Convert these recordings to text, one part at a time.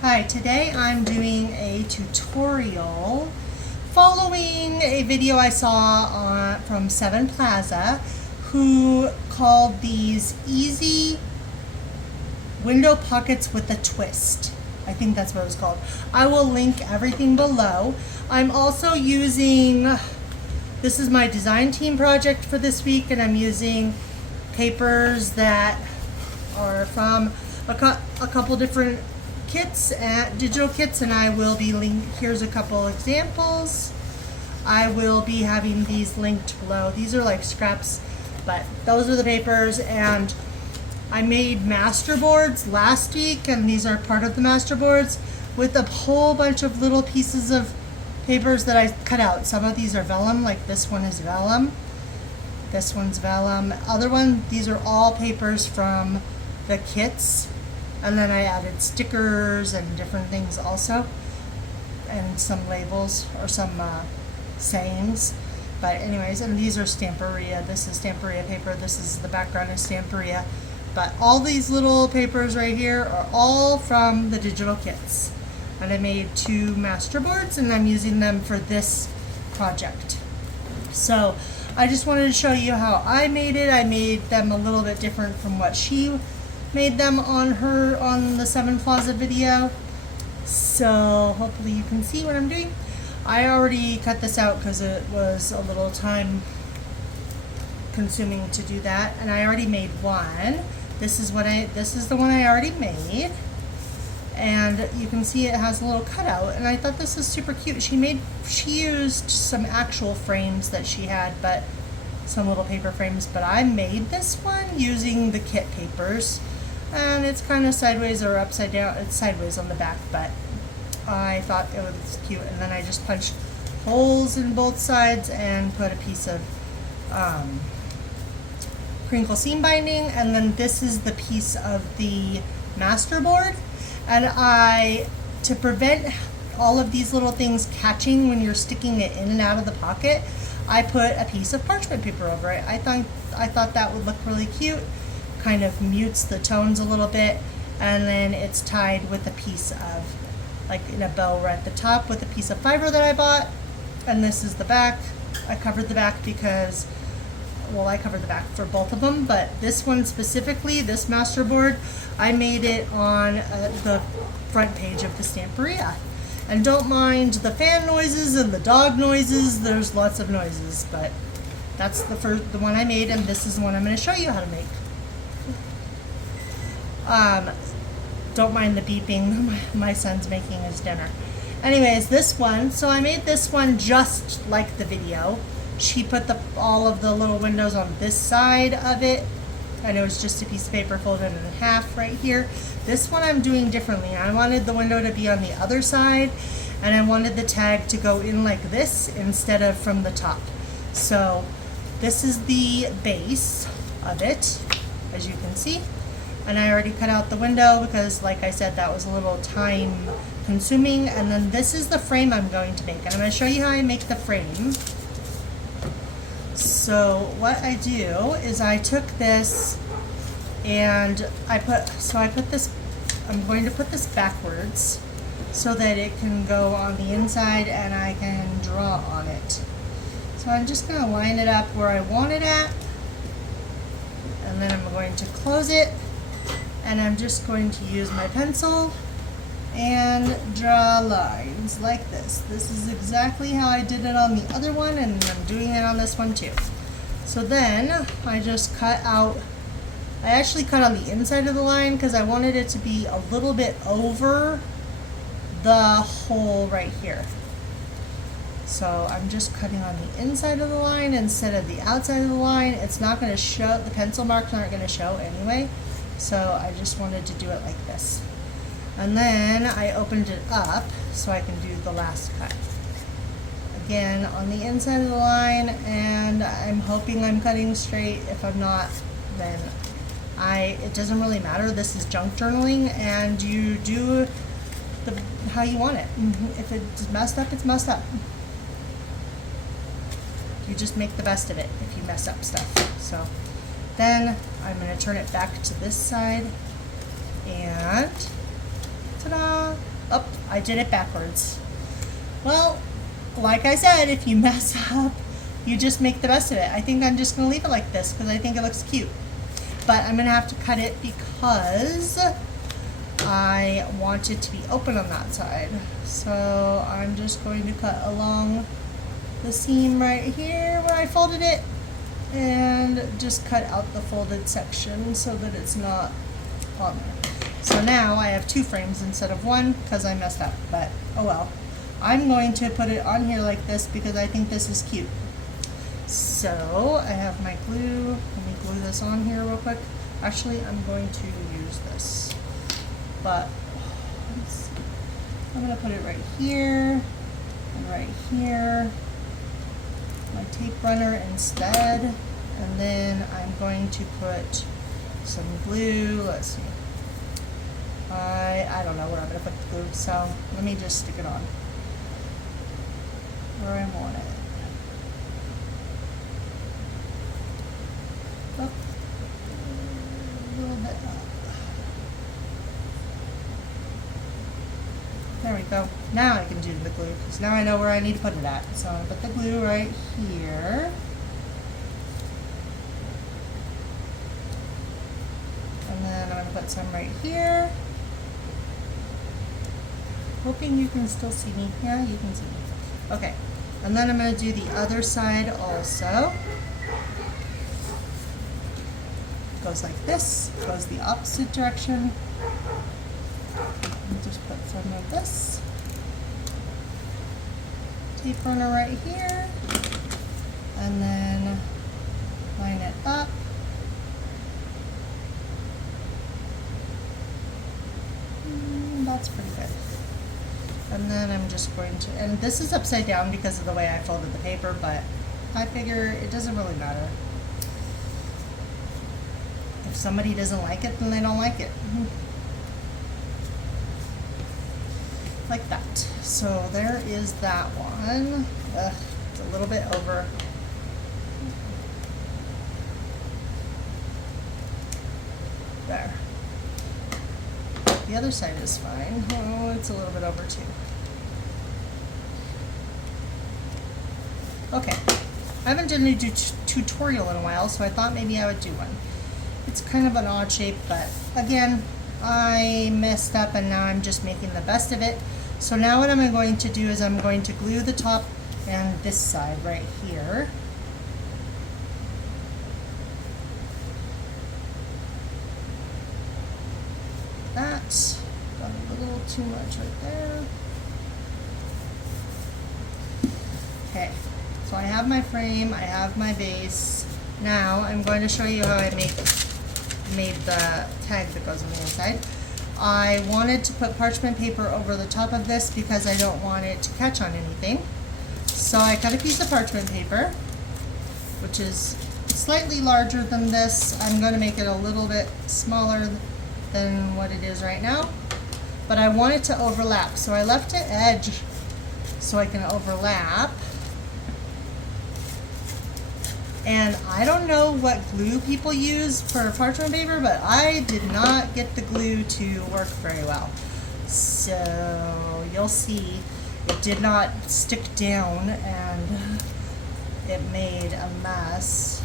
Hi, today I'm doing a tutorial following a video I saw from Seven Plaza, who called these easy window pockets with a twist. I think that's what it was called. I will link everything below. I'm also using, this is my design team project for this week, and I'm using papers that are from a couple different kits, digital kits, and I will be here's a couple examples. I will be having these linked below. These are like scraps, but those are the papers, and I made master boards last week, and these are part of the master boards with a whole bunch of little pieces of papers that I cut out. Some of these are vellum, like this one is vellum. This one's vellum. Other one, these are all papers from the kits. And then I added stickers and different things also, and some labels or some sayings. But anyways, and these are Stamperia. This is Stamperia paper. This is the background is Stamperia. But all these little papers right here are all from the digital kits. And I made 2 master boards, and I'm using them for this project. So I just wanted to show you how I made it. I made them a little bit different from what she made them on the Seven Plaza video. So hopefully you can see what I'm doing. I already cut this out because it was a little time consuming to do that, and I already made one. This is the one I already made, and you can see it has a little cutout, and I thought this is super cute. She used some actual frames that she had, but some little paper frames, but I made this one using the kit papers, and it's kind of sideways or upside down. It's sideways on the back, but I thought it was cute, and then I just punched holes in both sides and put a piece of crinkle seam binding, and then this is the piece of the master board. And to prevent all of these little things catching when you're sticking it in and out of the pocket, I put a piece of parchment paper over it. I thought that would look really cute. Kind of mutes the tones a little bit, and then it's tied with a piece of, like in a bow right at the top, with a piece of fiber that I bought. And this is the back. I covered the back because, well, I covered the back for both of them, but this one specifically, this master board, I made it on the front page of the Stamperia. And don't mind the fan noises and the dog noises. There's lots of noises, but that's the one I made, and this is the one I'm going to show you how to make. Don't mind the beeping. My son's making his dinner. Anyways, this one. So I made this one just like the video. She put all of the little windows on this side of it, and it was just a piece of paper folded in half right here. This one I'm doing differently. I wanted the window to be on the other side, and I wanted the tag to go in like this instead of from the top. So this is the base of it, as you can see. And I already cut out the window because, like I said, that was a little time consuming. And then this is the frame I'm going to make, and I'm going to show you how I make the frame. So what I do is I took this and I'm going to put this backwards so that it can go on the inside and I can draw on it. So I'm just going to line it up where I want it at, and then I'm going to close it, and I'm just going to use my pencil and draw lines like this. This is exactly how I did it on the other one, and I'm doing it on this one too. So then I just cut out, I actually cut on the inside of the line because I wanted it to be a little bit over the hole right here. So I'm just cutting on the inside of the line instead of the outside of the line. It's not going to show, the pencil marks aren't going to show anyway. So I just wanted to do it like this. And then I opened it up so I can do the last cut. Again, on the inside of the line, and I'm hoping I'm cutting straight. If I'm not, then it doesn't really matter. This is junk journaling, and you do how you want it. If it's messed up, it's messed up. You just make the best of it if you mess up stuff. So then I'm going to turn it back to this side, and ta-da! I did it backwards. Well, like I said, if you mess up, you just make the best of it. I think I'm just gonna leave it like this because I think it looks cute. But I'm gonna have to cut it because I want it to be open on that side. So I'm just going to cut along the seam right here where I folded it and just cut out the folded section so that it's not on there. So now I have 2 frames instead of 1 because I messed up, but oh well. I'm going to put it on here like this because I think this is cute. So I have my glue. Let me glue this on here real quick. Actually, I'm going to use this, but I'm going to put it right here and right here. My tape runner instead, and then I'm going to put some glue. Let's see. I don't know where I'm going to put the glue, so let me just stick it on where I want it. Up, a little bit up. There we go. Now I can do the glue because now I know where I need to put it at. So I'm going to put the glue right here. And then I'm going to put some right here. Hoping you can still see me. Yeah, you can see me. Okay. And then I'm going to do the other side also. Goes like this. Goes the opposite direction. And just put some of this. Tape runner right here. And then line it up. That's pretty good. And then I'm just going to, and this is upside down because of the way I folded the paper, but I figure it doesn't really matter. If somebody doesn't like it, then they don't like it. Like that. So there is that one. It's a little bit over. There. The other side is fine. Oh, it's a little bit over too. Okay. I haven't done a tutorial in a while, so I thought maybe I would do one. It's kind of an odd shape, but again, I messed up and now I'm just making the best of it. So now what I'm going to do is I'm going to glue the top and this side right here. That got a little too much right there. Okay, so I have my frame, I have my base. Now I'm going to show you how I made the tag that goes on the inside. I wanted to put parchment paper over the top of this because I don't want it to catch on anything. So I cut a piece of parchment paper, which is slightly larger than this. I'm going to make it a little bit smaller than what it is right now, but I want it to overlap, so I left an edge so I can overlap. And I don't know what glue people use for parchment paper, but I did not get the glue to work very well. So you'll see it did not stick down and it made a mess.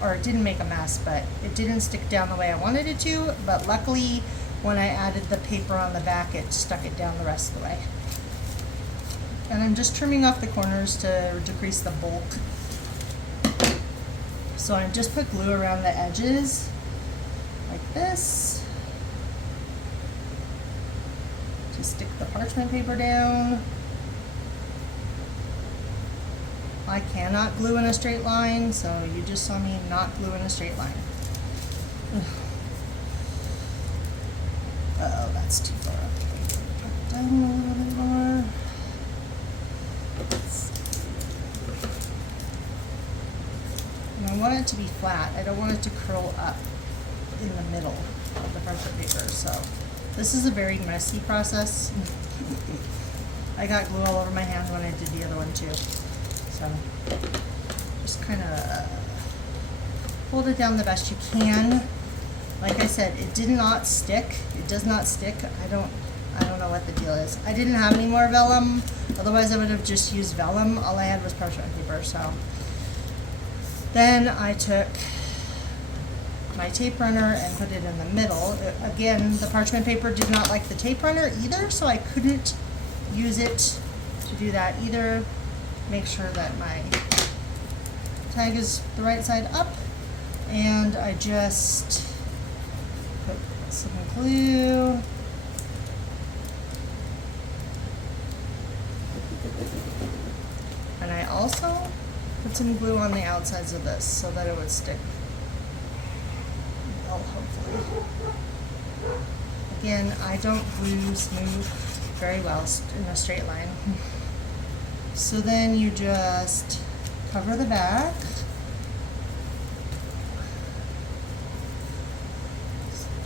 Or it didn't make a mess, but it didn't stick down the way I wanted it to. But luckily, when I added the paper on the back, it stuck it down the rest of the way. And I'm just trimming off the corners to decrease the bulk. So I just put glue around the edges, like this, to stick the parchment paper down. I cannot glue in a straight line, so you just saw me not glue in a straight line. Uh-oh, that's too far up. Put it down a little bit more. And I want it to be flat. I don't want it to curl up in the middle of the parchment paper. So this is a very messy process. I got glue all over my hand when I did the other one too. So just kind of hold it down the best you can. Like I said, it did not stick. It does not stick. I don't know what the deal is. I didn't have any more vellum, otherwise I would have just used vellum. All I had was parchment paper, so. Then I took my tape runner and put it in the middle. Again, the parchment paper did not like the tape runner either, so I couldn't use it to do that either. Make sure that my tag is the right side up, and I just put some glue. And I also put some glue on the outsides of this so that it would stick. Well, hopefully. Again, I don't glue smooth very well in a straight line. So then you just cover the back.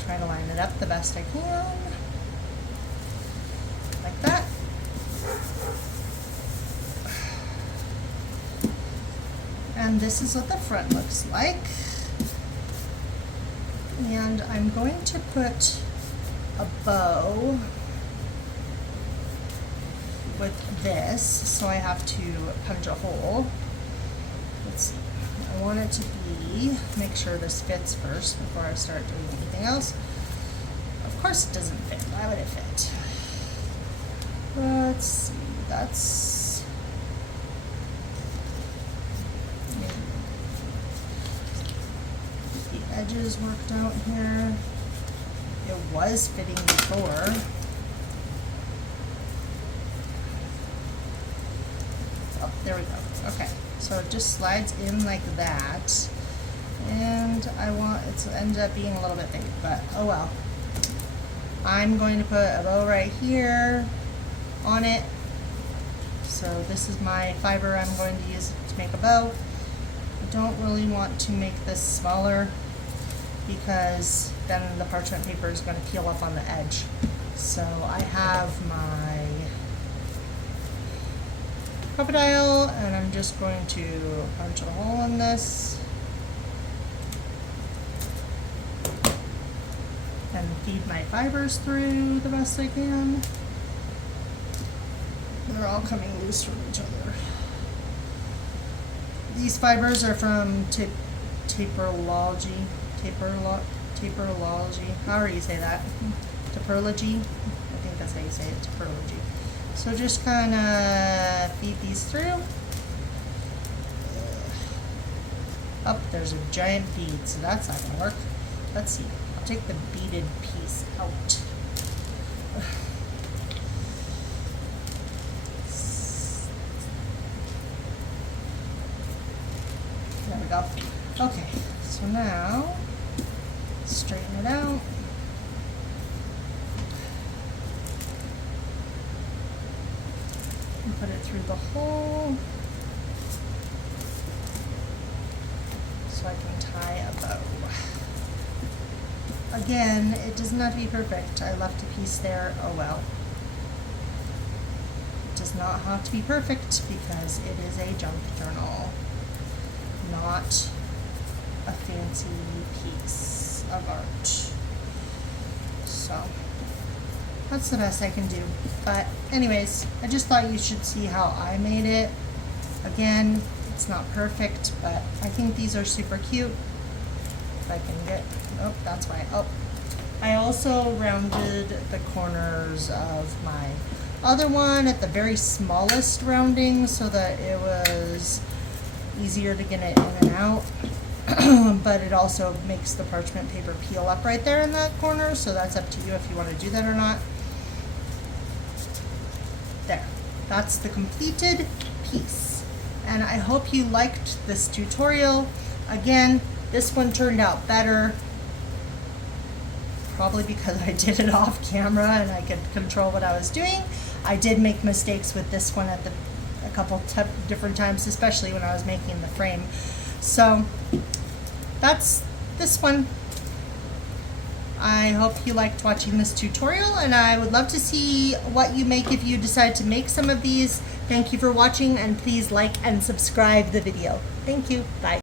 Try to line it up the best I can. Like that. And this is what the front looks like. And I'm going to put a bow with this, so I have to punch a hole. Let's see. I want it to be, make sure this fits first before I start doing anything else. Of course it doesn't fit. Why would it fit? Let's see. That's the edges worked out here. It was fitting before. Oh, there we go. Okay, so it just slides in like that, and I want it to end up being a little bit big, but oh well. I'm going to put a bow right here on it. So this is my fiber I'm going to use to make a bow. I don't really want to make this smaller because then the parchment paper is going to peel up on the edge. So I have my crocodile, and I'm just going to punch a hole in this and feed my fibers through the best I can. They're all coming loose from each other. These fibers are from Taperology. However you say that. Taperology. I think that's how you say it. Taperology. So just kind of feed these through. Oh, there's a giant bead, so that's not gonna work. Let's see. I'll take the beaded piece out. There we go. Okay, so now straighten it out. And put it through the hole so I can tie a bow. Again, it does not have to be perfect. I left a piece there. Oh well. It does not have to be perfect because it is a junk journal, not a fancy piece of art. So that's the best I can do. But anyways, I just thought you should see how I made it. Again, it's not perfect, but I think these are super cute. If I can get, oh, that's why. Oh, I also rounded the corners of my other one at the very smallest rounding so that it was easier to get it in and out. But it also makes the parchment paper peel up right there in that corner, so that's up to you if you want to do that or not. There, that's the completed piece. And I hope you liked this tutorial. Again, this one turned out better, probably because I did it off camera and I could control what I was doing. I did make mistakes with this one at a couple different times, especially when I was making the frame. So that's this one. I hope you liked watching this tutorial, and I would love to see what you make if you decide to make some of these. Thank you for watching, and please like and subscribe the video. Thank you. Bye.